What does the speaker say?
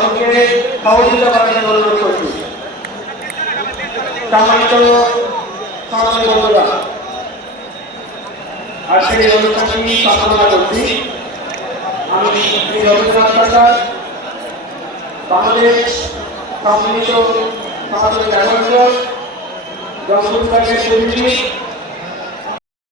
সকলকে সহযোগিতা করার জন্য অনুরোধ করছি। সম্মানিত সমাজের বন্ধুরা, আজকের এই অনুষ্ঠানটি সঞ্চালনা করছি আমি শ্রী রবীন্দ্রনাথ সরকার, বাংলাদেশ সম্মিলিত সমাজের ব্যবহার জনসংখ্যার প্রতিনিধি।